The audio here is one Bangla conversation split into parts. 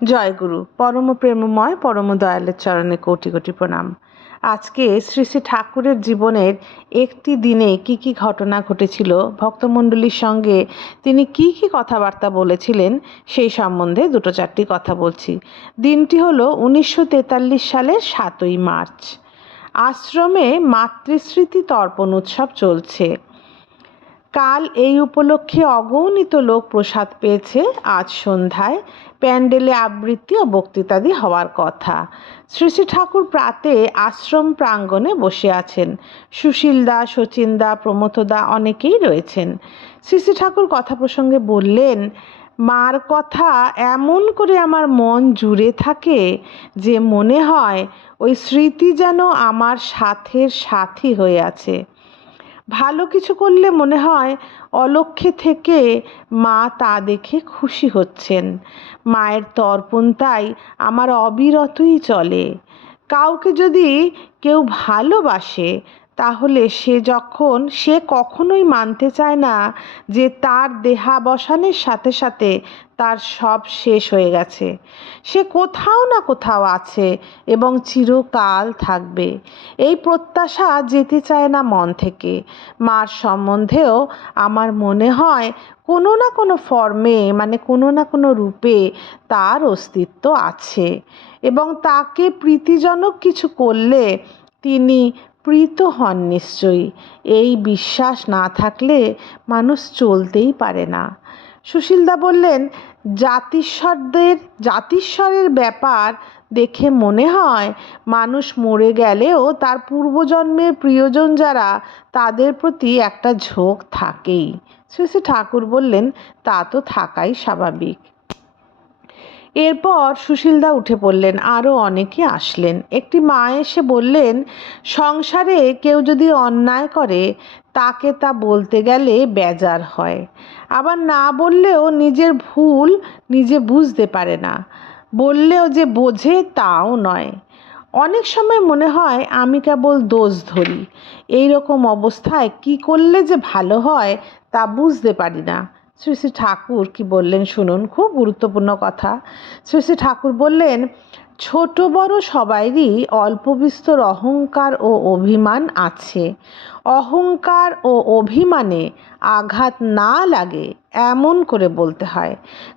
জয়গুরু। পরম প্রেমময় পরম দয়ালের চরণে কোটি কোটি প্রণাম। আজকে শ্রী শ্রী ঠাকুরের জীবনের একটি দিনে কি কি ঘটনা ঘটেছিল, ভক্তমণ্ডলীর সঙ্গে তিনি কি কি কথাবার্তা বলেছিলেন, সেই সম্বন্ধে দুটো চারটি কথা বলছি। দিনটি হলো 1943 সালের 7ই মার্চ। আশ্রমে মাতৃস্মৃতি তর্পণ উৎসব চলছে। কাল এই উপলক্ষে অগণিত লোক প্রসাদ পেয়েছে। আজ সন্ধ্যায় প্যান্ডেলে আবৃত্তি ও বক্তৃতাদি হওয়ার কথা। শ্রী শ্রী ঠাকুর প্রাতে আশ্রম প্রাঙ্গণে বসে আছেন। সুশীলদা, শচীনদা, প্রমথদা অনেকেই রয়েছেন। শ্রী শ্রী ঠাকুর কথা প্রসঙ্গে বললেন, মার কথা এমন করে আমার মন জুড়ে থাকে যে মনে হয় ওই স্মৃতি যেন আমার সাথের সাথী হয়ে আছে। ভালো কিছু করলে মনে হয় অলক্ষ্যে থেকে মা তা দেখে খুশি হচ্ছেন। মায়ের তর্পণ তাই আমার অবিরতই চলে। কাউকে যদি কেউ ভালোবাসে তাহলে সে কখনোই মানতে চায় না যে তার দেহাবসানের সাথে সাথে তার সব শেষ হয়ে গেছে। সে কোথাও না কোথাও আছে এবং চিরকাল থাকবে। এই প্রত্যাশা যেতে চায় না মন থেকে। মার সম্বন্ধেও আমার মনে হয় কোনো না কোনো ফর্মে, কোনো না কোনো রূপে তার অস্তিত্ব আছে এবং তাকে প্রীতিজনক কিছু করলে তিনি প্রীত হন নিশ্চয়ই। এই বিশ্বাস না থাকলে মানুষ চলতেই পারে না। সুশীলদা বললেন, জাতিস্বরের ব্যাপার দেখে মনে হয় মানুষ মরে গেলেও তার পূর্বজন্মের প্রিয়জন যারা, তাদের প্রতি একটা ঝোঁক থাকেই। শ্রী শ্রী ঠাকুর বললেন, তা তো থাকাই স্বাভাবিক। এরপর সুশীলদা উঠে পড়লেন, আরও অনেকে আসলেন। একটি মা এসে বললেন, সংসারে কেউ যদি অন্যায় করে তাকে তা বলতে গেলে বেজার হয়, আবার না বললেও নিজের ভুল নিজে বুঝতে পারে না, বললেও যে বোঝে তাও নয়। অনেক সময় মনে হয় আমি কেবল দোষ ধরি। এই রকম অবস্থায় কি করলে যে ভালো হয় তা বুঝতে পারি না। শ্রী শ্রী ঠাকুর কি বললেন শুনুন, খুব গুরুত্বপূর্ণ কথা। শ্রী শ্রী ঠাকুর বললেন, ছোট বড় সবাইরই অল্প বিস্তর অহংকার ও অভিমান আছে। অহংকার ও অভিমানে আঘাত না লাগে এমন করে বলতে হয়।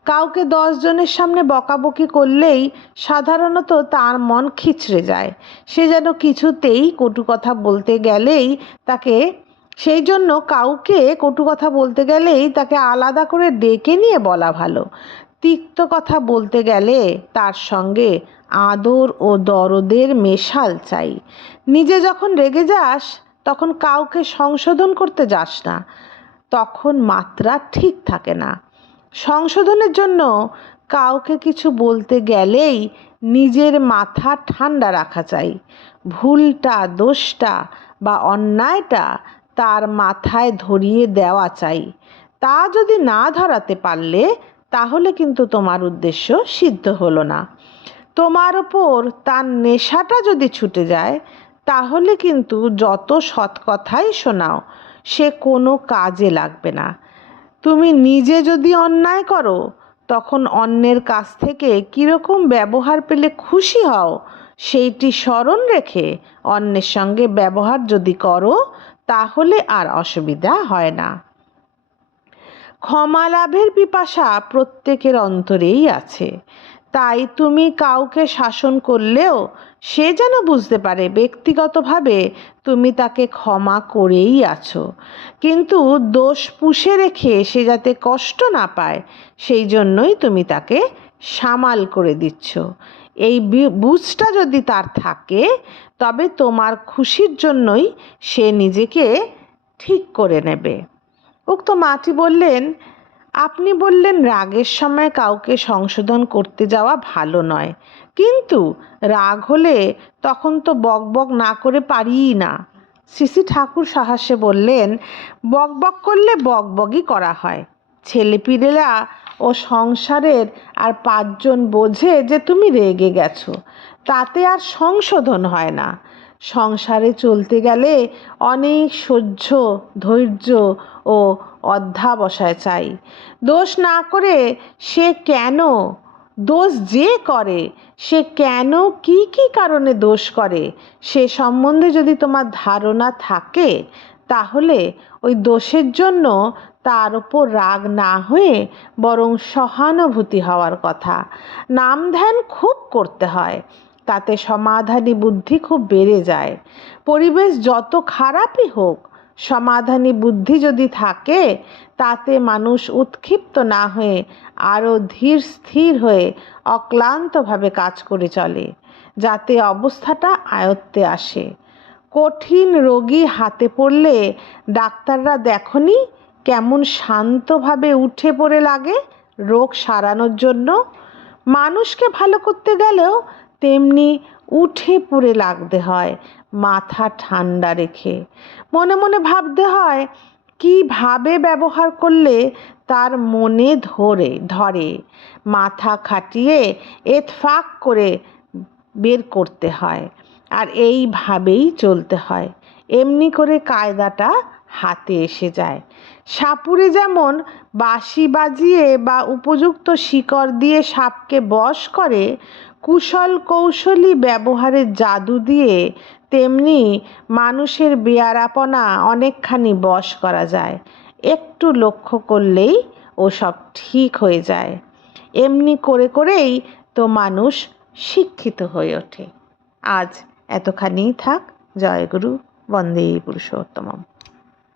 কাউকে 10 জনের সামনে বকাবকি করলেই সাধারণত তার মন খিচড়ে যায়। সে যেন কিছুতেই কটু কথা বলতে গেলেই কাউকে কটু কথা বলতে গেলেই তাকে আলাদা করে ডেকে নিয়ে বলা ভালো। তিক্ত কথা বলতে গেলে তার সঙ্গে আদর ও দরদের মেশাল চাই। নিজে যখন রেগে যাস তখন কাউকে সংশোধন করতে যাস না, তখন মাত্রা ঠিক থাকে না। সংশোধনের জন্য কাউকে কিছু বলতে গেলেই নিজের মাথা ঠান্ডা রাখা চাই। ভুলটা, দোষটা বা অন্যায়টা তার মাথায় ধরিয়ে দেওয়া চাই। তা যদি না ধরাতে পারলে তাহলে কিন্তু তোমার উদ্দেশ্য সিদ্ধ হলো না। তোমার ওপর তার নেশাটা যদি ছুটে যায় তাহলে কিন্তু যত সৎ কথাই শোনাও সে কোনো কাজে লাগবে না। তুমি নিজে যদি অন্যায় করো তখন অন্যের কাছ থেকে কীরকম ব্যবহার পেলে খুশি হও সেইটি স্মরণ রেখে অন্যের সঙ্গে ব্যবহার যদি করো তাহলে আর অসুবিধা হয় না। ক্ষমা লাভের পিপাসা প্রত্যেকের অন্তরেই আছে। তাই তুমি কাউকে শাসন করলেও সে যেন বুঝতে পারে ব্যক্তিগতভাবে তুমি তাকে ক্ষমা করেই আছো, কিন্তু দোষ পুষে রেখে সে যাতে কষ্ট না পায় সেই জন্যই তুমি তাকে সামাল করে দিচ্ছ। এই বুঝটা যদি তার থাকে তবে তোমার খুশির জন্যই সে নিজেকে ঠিক করে নেবে। উক্ত মাটি বললেন, আপনি বললেন রাগের সময় কাউকে সংশোধন করতে যাওয়া ভালো নয়, কিন্তু রাগ হলে তখন তো বকবক না করে পারিই না। শ্রী শ্রী ঠাকুর সাহসে বললেন, বকবক করলে বকবকই করা হয়। ছেলেপিলেরা ও সংসারের আর 5 জন বোঝে যে তুমি রেগে গেছো, তাতে আর সংশোধন হয় না। সংসারে চলতে গেলে অনেক সহ্য, ধৈর্য ও অধ্যাবসায় চাই। দোষ না করে সে কেন দোষ যে করে সে কেন কি কি কারণে দোষ করে সে সম্বন্ধে যদি তোমার ধারণা থাকে, তাহলে ওই দোষের জন্য তার ওপর রাগ না হয়ে বরং সহানুভূতি হওয়ার কথা। নাম ধ্যান খুব করতে হয়, তাতে সমাধানী বুদ্ধি খুব বেড়ে যায়। পরিবেশ যত খারাপই হোক, সমাধানী বুদ্ধি যদি থাকে, তাতে মানুষ উৎক্ষিপ্ত না হয়ে আরও ধীর স্থির হয়ে অক্লান্তভাবে কাজ করে চলে, যাতে অবস্থাটা আয়ত্তে আসে। কঠিন রোগী হাতে পড়লে ডাক্তাররা দেখনি কেমন শান্তভাবে উঠে পড়ে লাগে রোগ সারানোর জন্য। মানুষকে ভালো করতে গেলেও তেমনি উঠে পড়ে লাগতে হয়, মাথা ঠান্ডা রেখে। মনে মনে ভাবতে হয় কিভাবে ব্যবহার করলে তার মনে ধরে মাথা খাটিয়ে এতফাক করে বের করতে হয়, আর এইভাবেই চলতে হয়। এমনি করে কায়দাটা হাতে এসে যায়। সাপুড়ে যেমন বাঁশি বাজিয়ে বা উপযুক্ত শিকড় দিয়ে সাপকে বশ করে, কুশল কৌশলী ব্যবহারের জাদু দিয়ে তেমনি মানুষের বেয়ারাপনা অনেকখানি বশ করা যায়। একটু লক্ষ্য করলেই ওসব ঠিক হয়ে যায়। এমনি করে করেই তো মানুষ শিক্ষিত হয়ে ওঠে। আজ এতখানিই থাক। জয় গুরু। বন্দে পুরুষোত্তমম।